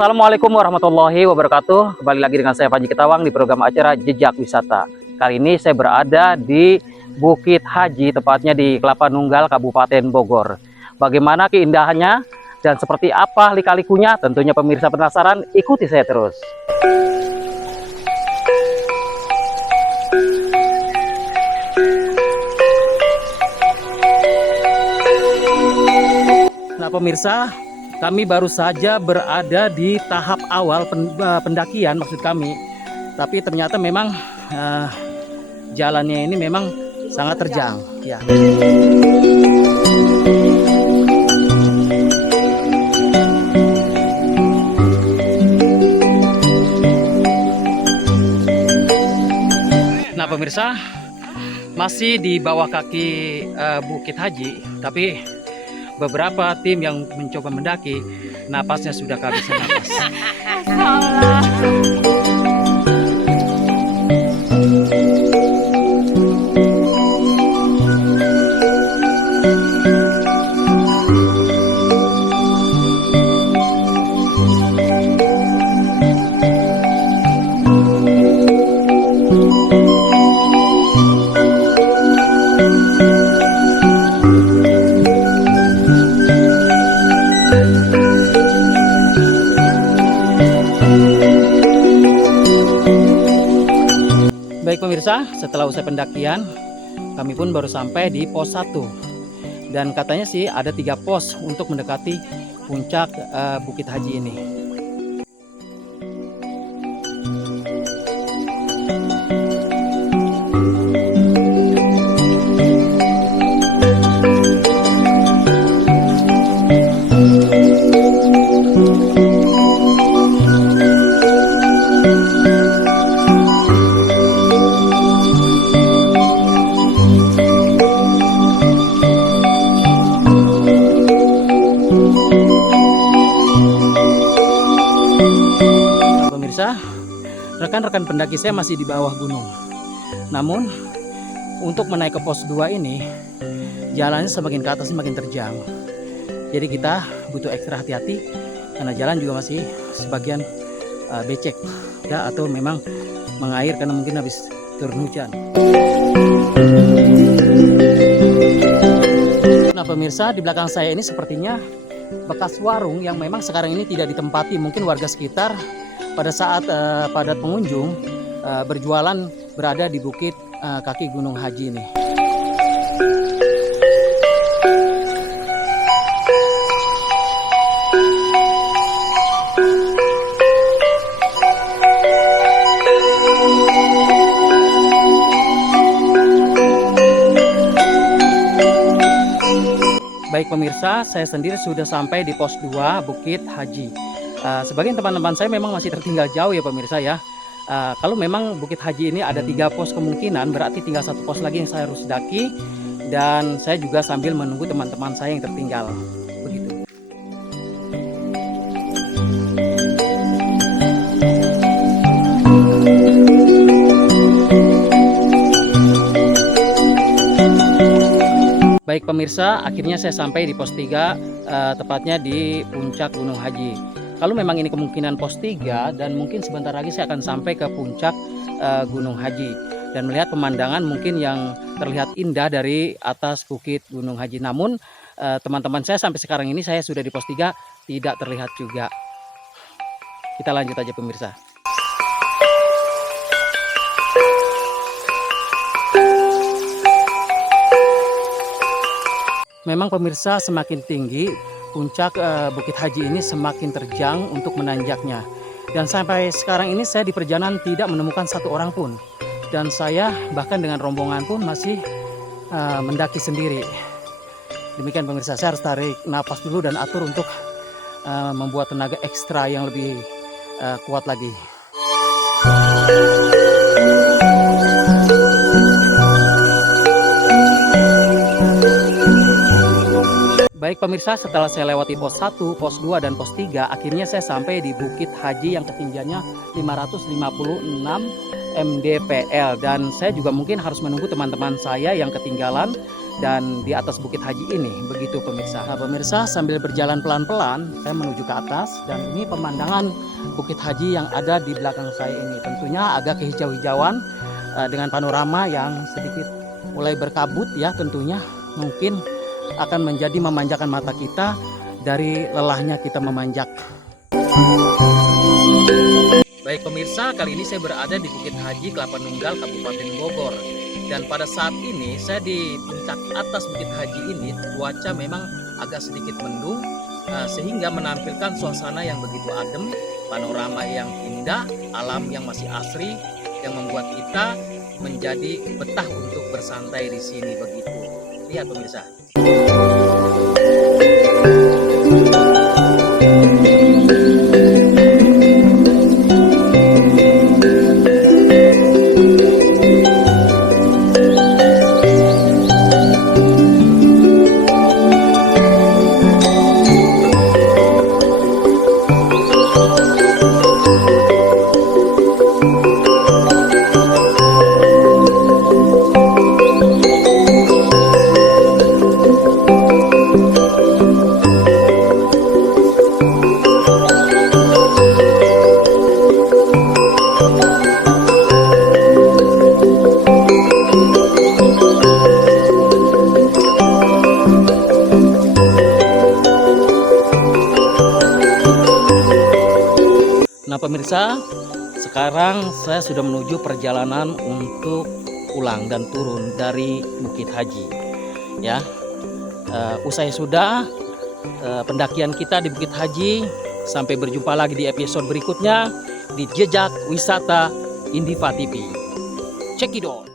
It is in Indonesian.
Assalamualaikum warahmatullahi wabarakatuh. Kembali lagi dengan saya Panji Ketawang di program acara Jejak Wisata. Kali ini saya berada di Bukit Haji, tepatnya di Kelapa Nunggal, Kabupaten Bogor. Bagaimana keindahannya dan seperti apa lika-likunya? Tentunya pemirsa penasaran, ikuti saya terus. Nah pemirsa, kami baru saja berada di tahap awal pendakian maksud kami. Tapi ternyata memang jalannya ini memang sangat terjang. Ya. Nah pemirsa, masih di bawah kaki Bukit Haji, tapi beberapa tim yang mencoba mendaki, napasnya sudah kehabisan napas. Baik pemirsa, setelah usai pendakian, kami pun baru sampai di pos 1. Dan katanya sih ada 3 pos untuk mendekati puncak Bukit Haji ini. Rekan-rekan pendaki saya masih di bawah gunung. Namun untuk menaik ke pos 2 ini jalannya semakin ke atas semakin terjang. Jadi kita butuh ekstra hati-hati karena jalan juga masih sebagian becek ya, atau memang mengair karena mungkin habis turun hujan. Nah pemirsa, di belakang saya ini sepertinya bekas warung yang memang sekarang ini tidak ditempati. Mungkin warga sekitar pada saat padat pengunjung berjualan berada di bukit kaki Gunung Haji ini. Baik pemirsa, saya sendiri sudah sampai di pos 2 Bukit Haji. Sebagian teman-teman saya memang masih tertinggal jauh ya pemirsa ya. Kalau memang Bukit Haji ini ada 3 pos kemungkinan, berarti tinggal 1 pos lagi yang saya harus daki. Dan saya juga sambil menunggu teman-teman saya yang tertinggal. Begitu. Baik pemirsa, akhirnya saya sampai di pos 3, tepatnya di puncak Gunung Haji. Kalau memang ini kemungkinan pos 3 dan mungkin sebentar lagi saya akan sampai ke puncak Gunung Haji dan melihat pemandangan mungkin yang terlihat indah dari atas bukit Gunung Haji. Namun teman-teman saya sampai sekarang ini saya sudah di pos 3 tidak terlihat juga. Kita lanjut aja pemirsa. Memang pemirsa, semakin tinggi puncak Bukit Haji ini semakin terjang untuk menanjaknya. Dan sampai sekarang ini saya di perjalanan tidak menemukan 1 orang pun. Dan saya bahkan dengan rombongan pun masih mendaki sendiri. Demikian pemirsa, saya harus tarik napas dulu dan atur untuk membuat tenaga ekstra yang lebih kuat lagi. Baik pemirsa, setelah saya lewati pos 1, pos 2, dan pos 3, akhirnya saya sampai di Bukit Haji yang ketinggiannya 556 mdpl. Dan saya juga mungkin harus menunggu teman-teman saya yang ketinggalan dan di atas Bukit Haji ini, begitu pemirsa. Nah, pemirsa, sambil berjalan pelan-pelan saya menuju ke atas, dan ini pemandangan Bukit Haji yang ada di belakang saya ini. Tentunya agak kehijau-hijauan dengan panorama yang sedikit mulai berkabut ya, tentunya mungkin akan menjadi memanjakan mata kita dari lelahnya kita memanjak. Baik pemirsa, kali ini saya berada di Bukit Haji Kelapa Nunggal, Kabupaten Bogor. Dan pada saat ini saya di puncak atas Bukit Haji ini, cuaca memang agak sedikit mendung, sehingga menampilkan suasana yang begitu adem, panorama yang indah, alam yang masih asri, yang membuat kita menjadi betah untuk bersantai di sini begitu. Lihat pemirsa. Nah pemirsa, sekarang saya sudah menuju perjalanan untuk pulang dan turun dari Bukit Haji. Ya, usai sudah pendakian kita di Bukit Haji. Sampai berjumpa lagi di episode berikutnya di Jejak Wisata Indiva TV. Check it out.